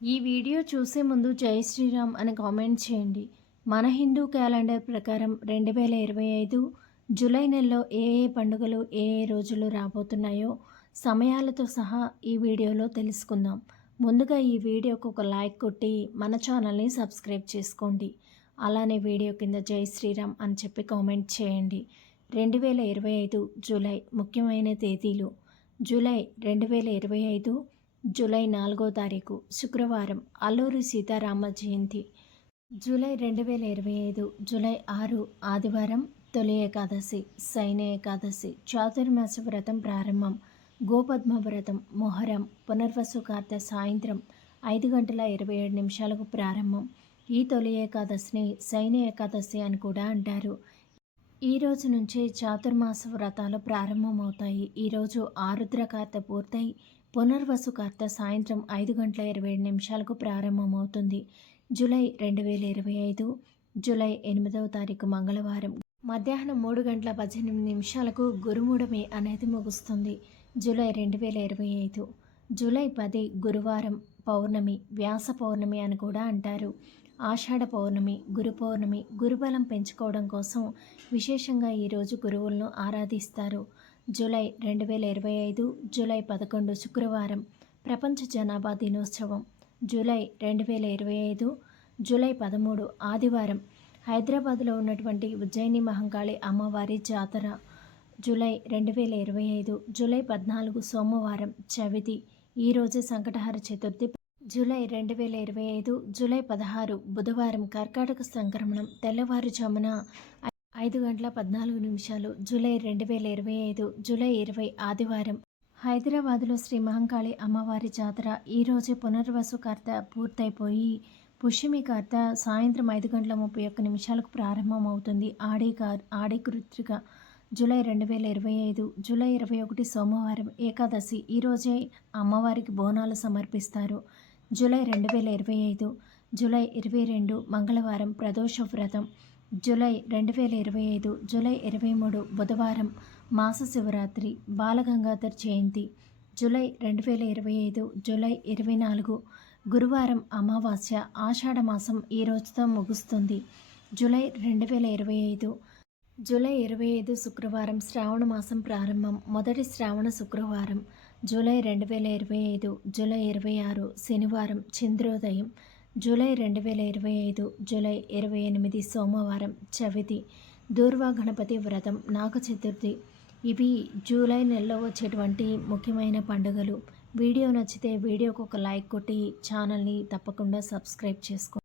ఈ వీడియో చూసే ముందు జై శ్రీరామ్ అని కామెంట్ చేయండి. మన హిందూ క్యాలెండర్ ప్రకారం 2025 జూలై నెలలో ఏ ఏ పండుగలు ఏ ఏ రోజులు రాబోతున్నాయో సమయాలతో సహా ఈ వీడియోలో తెలుసుకుందాం. ముందుగా ఈ వీడియోకి ఒక లైక్ కొట్టి మన ఛానల్ని సబ్స్క్రైబ్ చేసుకోండి. అలానే వీడియో కింద జై శ్రీరామ్ అని చెప్పి కామెంట్ చేయండి. 2025 జూలై ముఖ్యమైన తేదీలు. జూలై 2025 జూలై 4వ తారీఖు శుక్రవారం అల్లూరి సీతారామ జయంతి. జూలై 2025 జూలై 6 ఆదివారం తొలి ఏకాదశి, శయన ఏకాదశి, చాతుర్మాస వ్రతం ప్రారంభం, గోపద్మ వ్రతం, మొహరం, పునర్వసు కార్తె సాయంత్రం 5:27 ప్రారంభం. ఈ తొలి ఏకాదశిని శయన ఏకాదశి అని కూడా అంటారు. ఈ రోజు నుంచే చాతుర్మాస వ్రతాలు ప్రారంభమవుతాయి. ఈరోజు ఆరుద్ర కార్తె పూర్తయి పునర్వసు కార్తె సాయంత్రం 5:27 ప్రారంభమవుతుంది. జూలై 2025 జూలై 8వ తారీఖు మంగళవారం మధ్యాహ్నం 3:18 గురుమూఢమి అనేది ముగుస్తుంది. జూలై 2025 జూలై 10 గురువారం పౌర్ణమి, వ్యాస పౌర్ణమి అని కూడా అంటారు. ఆషాఢ పౌర్ణమి, గురు పౌర్ణమి. గురుబలం పెంచుకోవడం కోసం విశేషంగా ఈరోజు గురువులను ఆరాధిస్తారు. జూలై 2025 జూలై 11 శుక్రవారం ప్రపంచ జనాభా దినోత్సవం. జూలై 2025 జూలై 13 ఆదివారం హైదరాబాద్లో ఉన్నటువంటి ఉజ్జయిని మహంకాళి అమ్మవారి జాతర. జూలై 2025 జూలై 14 సోమవారం చవితి. ఈరోజు సంకటహర చతుర్థి. జూలై 2025 జూలై 16 బుధవారం కర్కాటక సంక్రమణం తెల్లవారుజామున 5:14. జూలై 2025 జూలై 20 ఆదివారం హైదరాబాదులో శ్రీ మహంకాళి అమ్మవారి జాతర. ఈరోజే పునర్వసు కార్తె పూర్తయిపోయి పుష్యమి కార్తె సాయంత్రం 5:31 ప్రారంభమవుతుంది. ఆడి కృత్రిక. జూలై 2025 జూలై 21 సోమవారం ఏకాదశి. ఈరోజే అమ్మవారికి బోనాలు సమర్పిస్తారు. జూలై 2025 జూలై 22 మంగళవారం ప్రదోష వ్రతం. జూలై 2025 జూలై 23 బుధవారం మాస శివరాత్రి, బాలగంగాధర్ జయంతి. జూలై 2025 జూలై 24 గురువారం అమావాస్య. ఆషాఢ మాసం ఈ రోజుతో ముగుస్తుంది. జూలై 2025 జూలై 25 శుక్రవారం శ్రావణ మాసం ప్రారంభం, మొదటి శ్రావణ శుక్రవారం. జూలై 2025 జూలై 26 శనివారం చంద్రోదయం. జూలై 2025 జూలై 28 సోమవారం చవితి. దూర్వా గణపతి వ్రతం, నాగ చతుర్థి. ఇవి జూలై నెలలో వచ్చేటువంటి ముఖ్యమైన పండుగలు. వీడియో నచ్చితే వీడియోకి ఒక లైక్ కొట్టి ఛానల్ని తప్పకుండా సబ్స్క్రైబ్ చేసుకోండి.